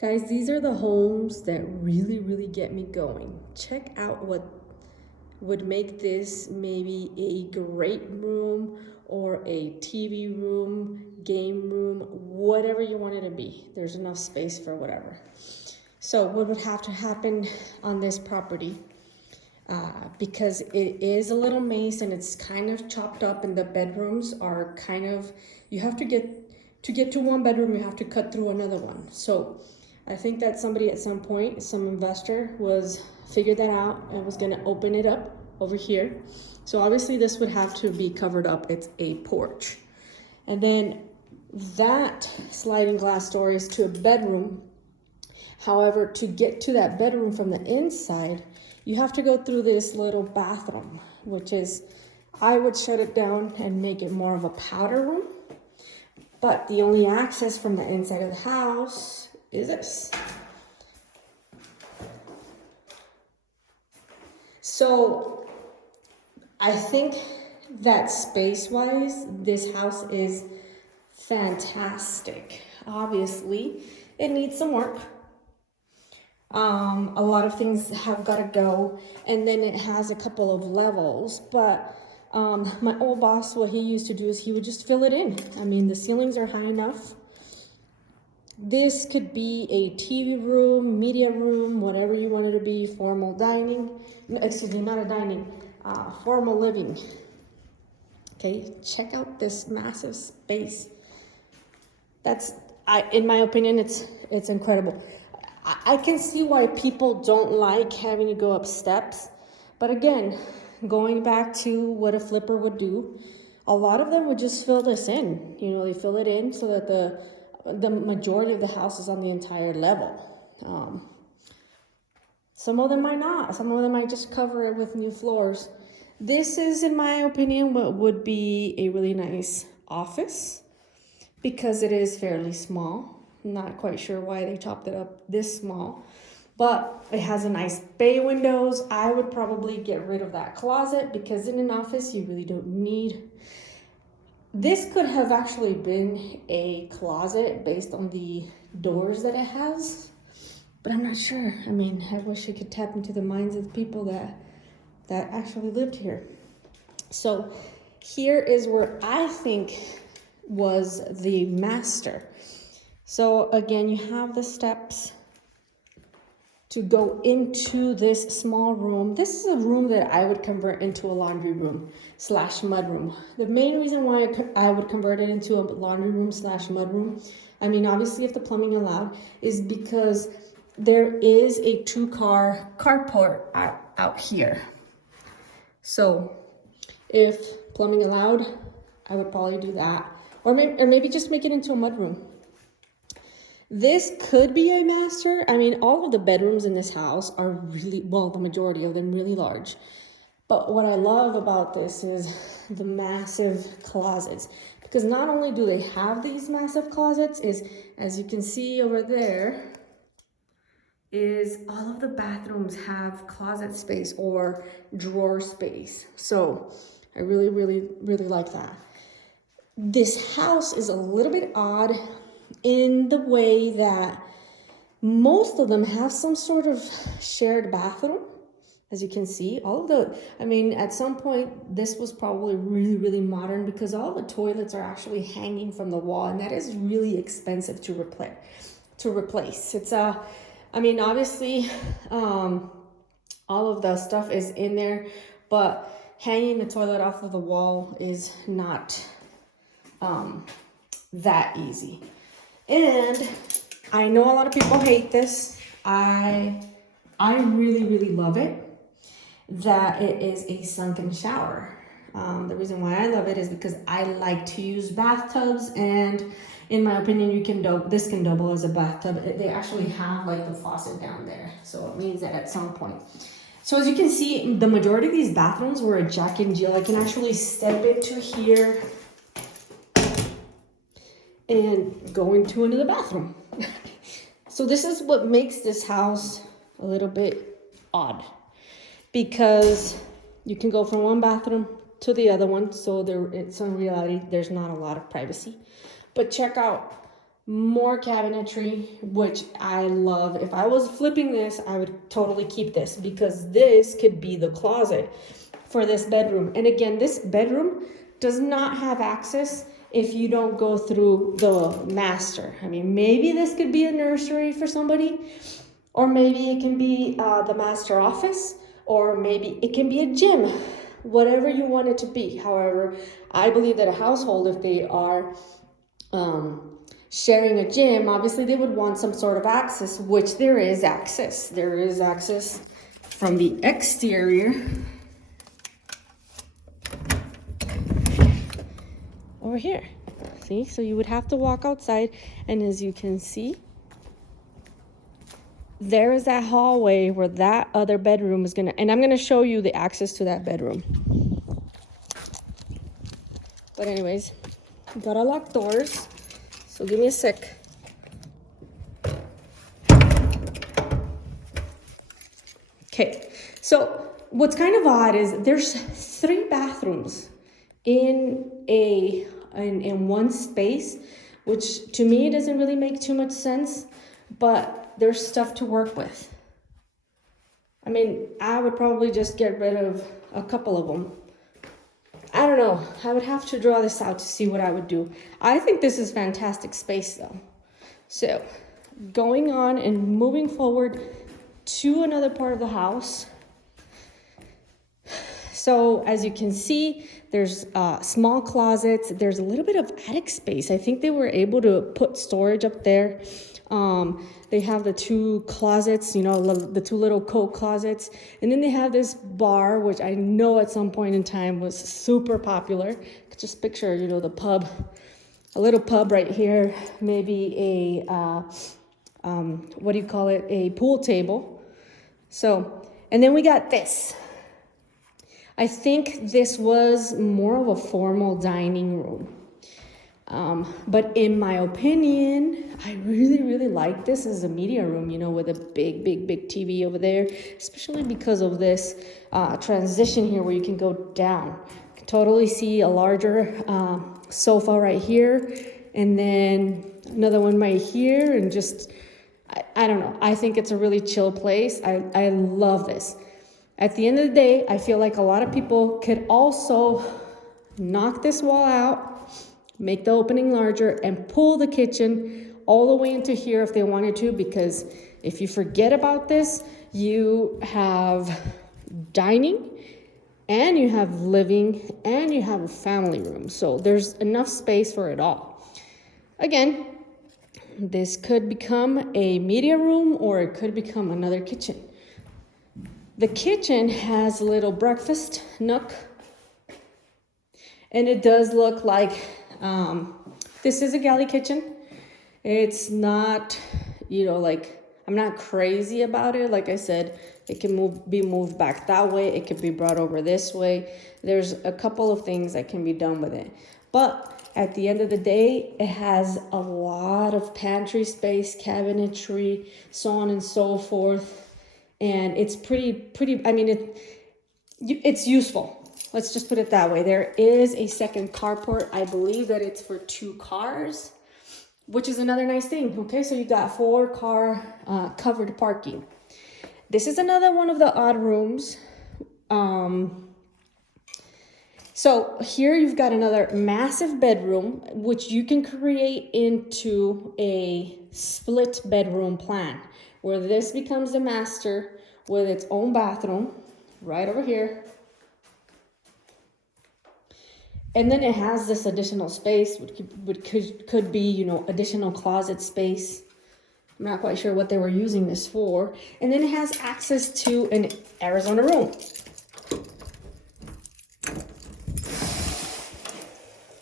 Guys, these are the homes that really get me going. Check out what would make this maybe a great room or a TV room, game room, whatever you want it to be. There's enough space for whatever. So what would have to happen on this property? Because it is a little maze and it's kind of chopped up and the bedrooms are kind of, you have to get to one bedroom, you have to cut through another one. So I think that somebody at some point, some investor figured that out and was gonna open it up over here. So obviously this would have to be covered up. It's a porch. And then that sliding glass door is to a bedroom. However, to get to that bedroom from the inside, you have to go through this little bathroom, which is, I would shut it down and make it more of a powder room. But the only access from the inside of the house is this. So I think that space-wise, this house is fantastic. Obviously, it needs some work. A lot of things have got to go, and then it has a couple of levels, but my old boss, what he used to do is he would just fill it in. I mean, the ceilings are high enough. This could be a TV room, media room, whatever you want it to be, formal dining, excuse me, not a dining, formal living. Okay, check out this massive space. In my opinion, it's incredible. I can see why people don't like having to go up steps, but again, going back to what a flipper would do, a lot of them would just fill this in. You know, they fill it in so that the majority of the house is on the entire level. Some of them might not. Some of them might just cover it with new floors. This is, in my opinion, what would be a really nice office because it is fairly small. Not quite sure why they chopped it up this small, but it has a nice bay windows. I would probably get rid of that closet because in an office, you really don't need. This could have actually been a closet based on the doors that it has, but I'm not sure. I mean, I wish I could tap into the minds of the people that actually lived here. So here is where I think was the master. So again, you have the steps to go into this small room. This is a room that I would convert into a laundry room / mud room. The main reason why I would convert it into a laundry room / mud room, I mean, obviously if the plumbing allowed, is because there is a 2-car carport out here. So if plumbing allowed, I would probably do that. Or maybe just make it into a mud room. This could be a master. I mean, all of the bedrooms in this house are really, well, the majority of them really large. But what I love about this is the massive closets. Because not only do they have these massive closets, is, as you can see over there, is all of the bathrooms have closet space or drawer space. So I really like that. This house is a little bit odd in the way that most of them have some sort of shared bathroom. As you can see, I mean, at some point, this was probably really modern because all the toilets are actually hanging from the wall, and that is really expensive to replace. It's I mean, obviously, all of the stuff is in there, but hanging the toilet off of the wall is not that easy. And I know a lot of people hate this. I really love it that it is a sunken shower. The reason why I love it is because I like to use bathtubs, and in my opinion, this can double as a bathtub. They actually have like the faucet down there, so it means that at some point. So as you can see, the majority of these bathrooms were a Jack and Jill. I can actually step into here and go into another bathroom. So this is what makes this house a little bit odd, because you can go from one bathroom to the other one. So it's in reality, there's not a lot of privacy. But check out more cabinetry, which I love. If I was flipping this, I would totally keep this because this could be the closet for this bedroom. And again, this bedroom does not have access if you don't go through the master. I mean, maybe this could be a nursery for somebody, or maybe it can be the master office, or maybe it can be a gym, whatever you want it to be. However, I believe that a household, if they are sharing a gym, obviously they would want some sort of access, which there is access. There is access from the exterior over here. See, so you would have to walk outside, and as you can see, there is that hallway where that other bedroom is gonna, and I'm gonna show you the access to that bedroom. But anyways, gotta lock doors, so give me a sec. Okay, so what's kind of odd is there's 3 bathrooms in one space, which to me doesn't really make too much sense, but there's stuff to work with. I mean, I would probably just get rid of a couple of them. I don't know. I would have to draw this out to see what I would do. I think this is fantastic space though. So going on and moving forward to another part of the house. So as you can see, there's small closets. There's a little bit of attic space. I think they were able to put storage up there. They have the 2 closets, you know, the 2 little coat closets. And then they have this bar, which I know at some point in time was super popular. Just picture, you know, the pub, a little pub right here, maybe a, what do you call it? A pool table. So, and then we got this. I think this was more of a formal dining room. But in my opinion, I really like this as a media room, you know, with a big TV over there, especially because of this transition here where you can go down. You can totally see a larger sofa right here, and then another one right here, and just, I don't know. I think it's a really chill place. I love this. At the end of the day, I feel like a lot of people could also knock this wall out, make the opening larger, and pull the kitchen all the way into here if they wanted to, because if you forget about this, you have dining, and you have living, and you have a family room. So there's enough space for it all. Again, this could become a media room, or it could become another kitchen. The kitchen has a little breakfast nook, and it does look like this is a galley kitchen. It's not, you know, like, I'm not crazy about it. Like I said, it can be moved back that way. It could be brought over this way. There's a couple of things that can be done with it. But at the end of the day, it has a lot of pantry space, cabinetry, so on and so forth. And it's pretty, I mean, it's useful. Let's just put it that way. There is a second carport. I believe that it's for 2 cars, which is another nice thing. Okay, so you got 4 car covered parking. This is another one of the odd rooms. So here you've got another massive bedroom, which you can create into a split bedroom plan, where this becomes the master with its own bathroom right over here. And then it has this additional space, which could be, you know, additional closet space. I'm not quite sure what they were using this for. And then it has access to an Arizona room.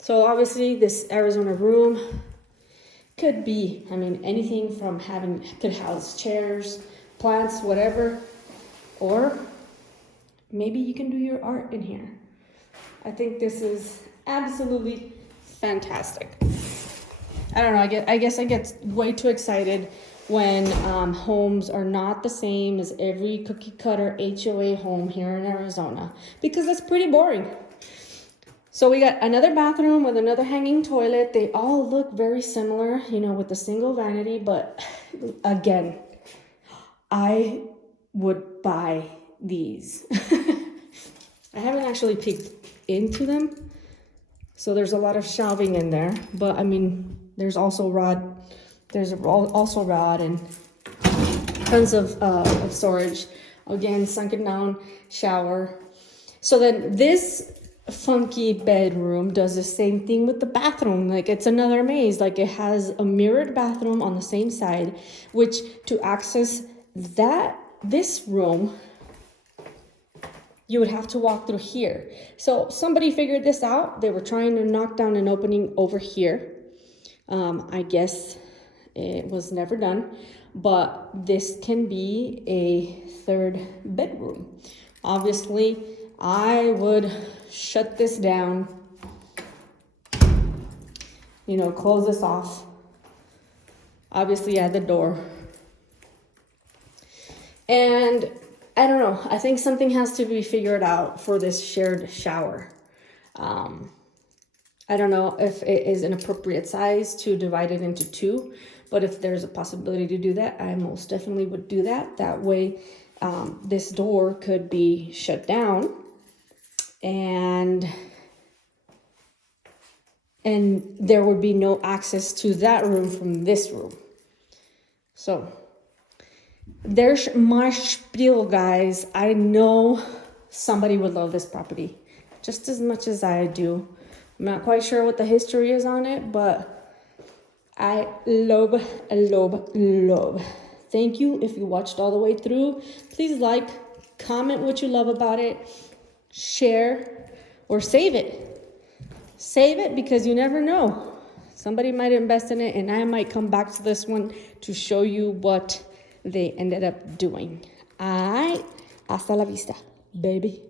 So obviously this Arizona room could be, I mean, anything from could house chairs, plants, whatever, or maybe you can do your art in here. I think this is absolutely fantastic. I don't know, I guess I get way too excited when homes are not the same as every cookie cutter HOA home here in Arizona, because that's pretty boring. So we got another bathroom with another hanging toilet. They all look very similar, you know, with the single vanity. But again, I would buy these. I haven't actually peeked into them. So there's a lot of shelving in there. But I mean, there's also rod. There's also rod and tons of storage. Again, sunken down shower. So then this funky bedroom does the same thing with the bathroom. Like, it's another maze. Like, it has a mirrored bathroom on the same side, which to access this room, you would have to walk through here. So somebody figured this out. They were trying to knock down an opening over here. I guess it was never done, but this can be a third bedroom. Obviously, I would shut this down, you know, close this off. Obviously, add the door. And I don't know, I think something has to be figured out for this shared shower. I don't know if it is an appropriate size to divide it into two, but if there's a possibility to do that, I most definitely would do that. That way, this door could be shut down and there would be no access to that room from this room. So there's my spiel, guys. I know somebody would love this property just as much as I do. I'm not quite sure what the history is on it, but I love. Thank you if you watched all the way through. Please like, comment what you love about it, share, or save it. Save it because you never know. Somebody might invest in it, and I might come back to this one to show you what they ended up doing. All right, hasta la vista, baby.